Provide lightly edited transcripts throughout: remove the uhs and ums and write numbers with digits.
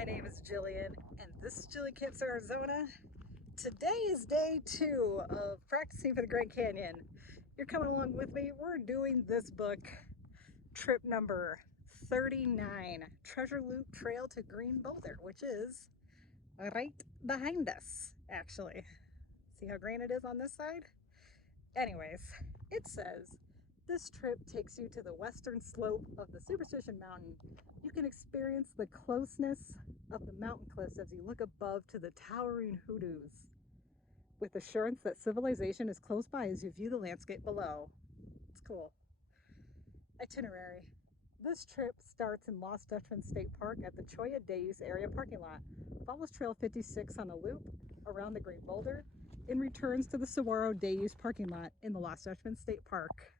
My name is Jillian, and this is Jilly Camps Arizona. Today is day 2 of practicing for the Grand Canyon. You're coming along with me. We're doing this book, trip number 39, Treasure Loop Trail to Green Boulder, which is right behind us, actually. See how green it is on this side? Anyways, it says, this trip takes you to the western slope of the Superstition Mountain. You can experience the closeness of the mountain cliffs as you look above to the towering hoodoos, with assurance that civilization is close by as you view the landscape below. It's cool. Itinerary. This trip starts in Lost Dutchman State Park at the Cholla Deus area parking lot, follows Trail 56 on a loop around the Green Boulder, and returns to the Saguaro Deus parking lot in the Lost Dutchman State Park.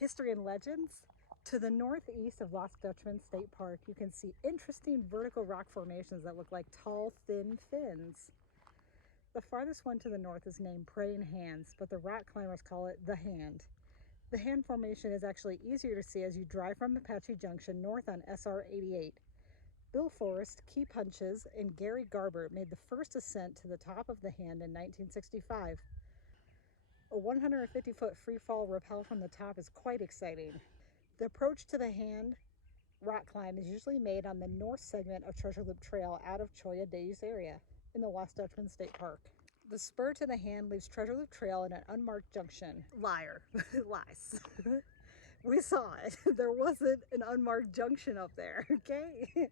History and legends. To the northeast of Lost Dutchman State Park, you can see interesting vertical rock formations that look like tall, thin fins. The farthest one to the north is named Praying Hands, but the rock climbers call it the Hand. The Hand formation is actually easier to see as you drive from Apache Junction north on SR 88. Bill Forrest, Key Punches, and Gary Garber made the first ascent to the top of the Hand in 1965. A 150-foot free fall rappel from the top is quite exciting. The approach to the Hand rock climb is usually made on the north segment of Treasure Loop Trail out of Cholla Deus area in the Lost Dutchman State Park. The spur to the Hand leaves Treasure Loop Trail in an unmarked junction. Liar. Lies. We saw it. There wasn't an unmarked junction up there, okay?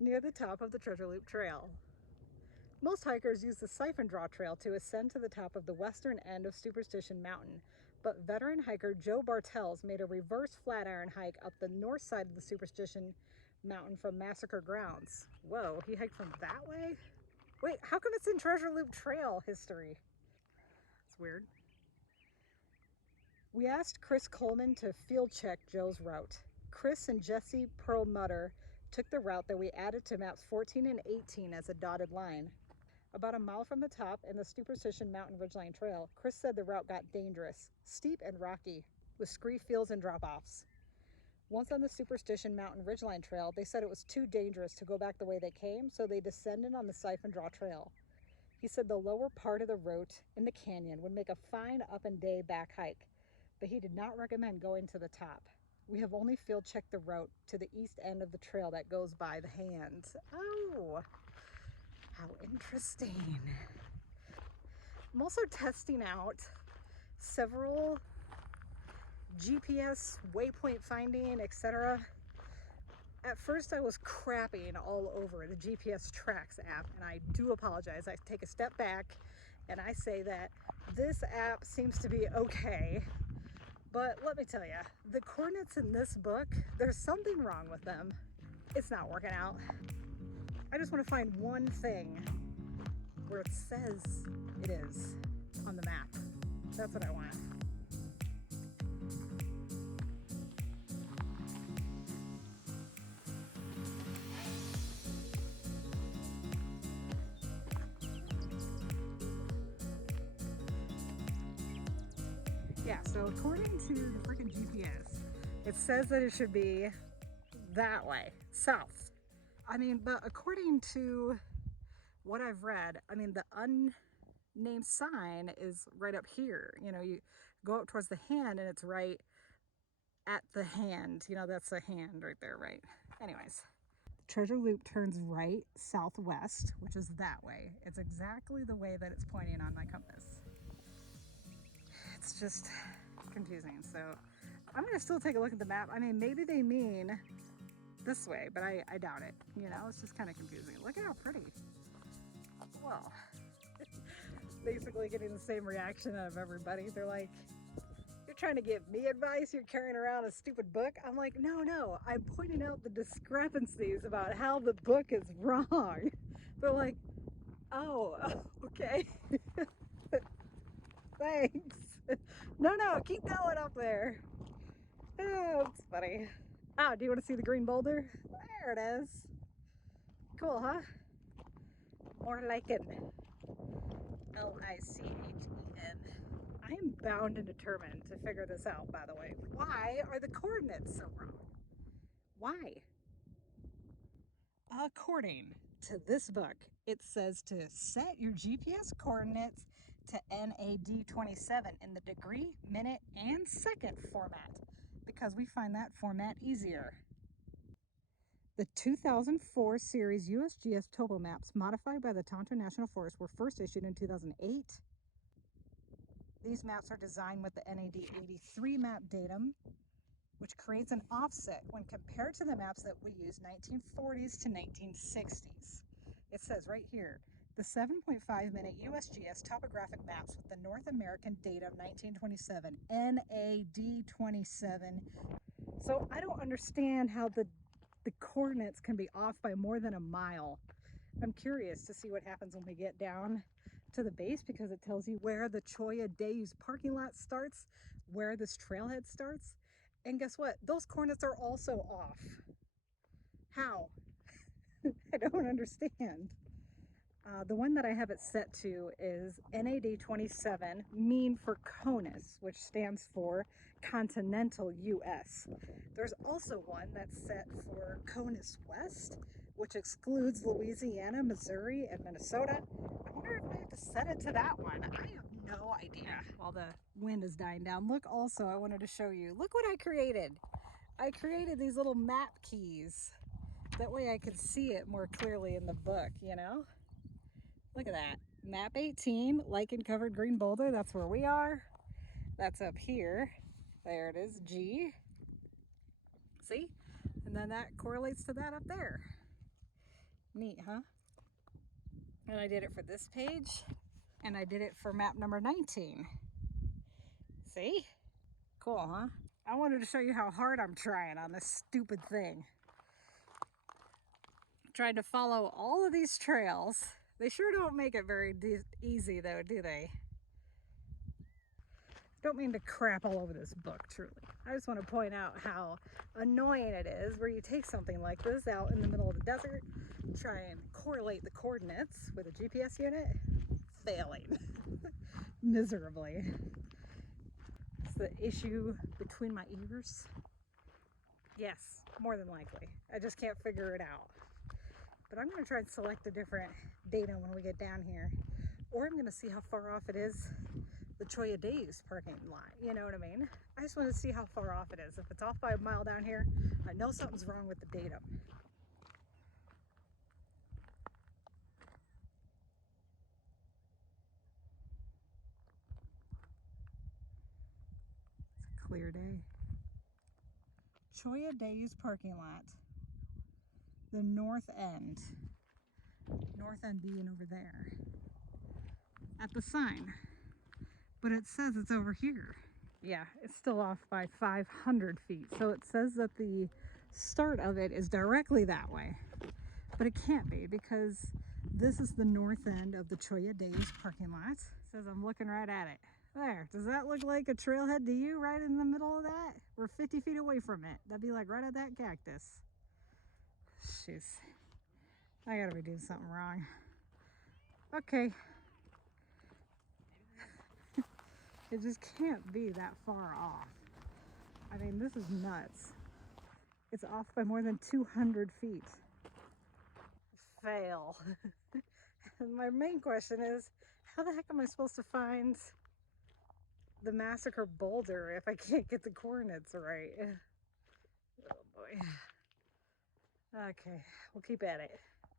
Near the top of the Treasure Loop Trail. Most hikers use the Siphon Draw Trail to ascend to the top of the western end of Superstition Mountain, but veteran hiker Joe Bartels made a reverse flatiron hike up the north side of the Superstition Mountain from Massacre Grounds. Whoa, he hiked from that way? Wait, how come it's in Treasure Loop Trail history? It's weird. We asked Chris Coleman to field check Joe's route. Chris and Jesse Perlmutter took the route that we added to maps 14 and 18 as a dotted line. About a mile from the top in the Superstition Mountain Ridgeline Trail, Chris said the route got dangerous, steep and rocky, with scree fields and drop-offs. Once on the Superstition Mountain Ridgeline Trail, they said it was too dangerous to go back the way they came, so they descended on the Siphon Draw Trail. He said the lower part of the route in the canyon would make a fine up and day back hike, but he did not recommend going to the top. We have only field checked the route to the east end of the trail that goes by the Hand. Oh! How interesting. I'm also testing out several GPS waypoint finding, etc. At first I was crapping all over the GPS Tracks app, and I do apologize. I take a step back and I say that this app seems to be okay, but let me tell you, the coordinates in this book, there's something wrong with them. It's not working out. I just want to find one thing where it says it is on the map. That's what I want. Yeah, so according to the freaking GPS, it says that it should be that way, south. I mean, but according to what I've read, I mean, the unnamed sign is right up here. You know, you go up towards the Hand and it's right at the Hand. You know, that's the Hand right there, right? Anyways, the Treasure Loop turns right southwest, which is that way. It's exactly the way that it's pointing on my compass. It's just confusing. So I'm gonna still take a look at the map. I mean, maybe they mean this way, but I doubt it. You know, it's just kind of confusing. Look at how pretty. Well, basically getting the same reaction out of everybody. They're like, you're trying to give me advice? You're carrying around a stupid book? I'm like, no, I'm pointing out the discrepancies about how the book is wrong. They're like, oh, okay. Thanks. No, keep going up there. Oh, it's funny. Oh, do you want to see the Green Boulder? There it is. Cool, huh? More Lichen. Lichen. I am bound and determined to figure this out, by the way. Why are the coordinates so wrong? Why? according to this book, it says to set your GPS coordinates to NAD 27 in the degree, minute, and second format because we find that format easier. The 2004 series USGS topo maps modified by the Tonto National Forest were first issued in 2008. These maps are designed with the NAD 83 map datum, which creates an offset when compared to the maps that we use 1940s to 1960s. It says right here, the 7.5 minute USGS topographic maps with the North American data of 1927, NAD 27. So I don't understand how the coordinates can be off by more than a mile. I'm curious to see what happens when we get down to the base because it tells you where the Cholla Days parking lot starts, where this trailhead starts. And guess what? Those coordinates are also off. How? I don't understand. The one that I have it set to is NAD 27, mean for CONUS, which stands for Continental US. There's also one that's set for CONUS West, which excludes Louisiana, Missouri, and Minnesota. I wonder if I have to set it to that one. I have no idea. While the wind is dying down, look also, I wanted to show you, look what I created. I created these little map keys. That way I could see it more clearly in the book, you know? Look at that. Map 18, Lichen-Covered Green Boulder. That's where we are. That's up here. There it is, G. See? And then that correlates to that up there. Neat, huh? And I did it for this page. And I did it for map number 19. See? Cool, huh? I wanted to show you how hard I'm trying on this stupid thing. Trying to follow all of these trails. They sure don't make it very easy though, do they? Don't mean to crap all over this book, truly. I just want to point out how annoying it is where you take something like this out in the middle of the desert, try and correlate the coordinates with a GPS unit, failing miserably. It's the issue between my ears. Yes, more than likely. I just can't figure it out. But I'm going to try and select a different data when we get down here. Or I'm going to see how far off it is the Cholla Days parking lot. You know what I mean? I just want to see how far off it is. If it's off by a mile down here, I know something's wrong with the datum. It's a clear day. Cholla Days parking lot. The north end. North end being over there. At the sign. But it says it's over here. Yeah, it's still off by 500 feet. So it says that the start of it is directly that way. But it can't be because this is the north end of the Cholla Days parking lot. It says I'm looking right at it. There, does that look like a trailhead to you right in the middle of that? We're 50 feet away from it. That'd be like right at that cactus. Jeez, I gotta be doing something wrong. Okay. It just can't be that far off. I mean, this is nuts. It's off by more than 200 feet. Fail. My main question is, how the heck am I supposed to find the massacre Boulder if I can't get the coordinates right? Oh boy. Okay, we'll keep at it.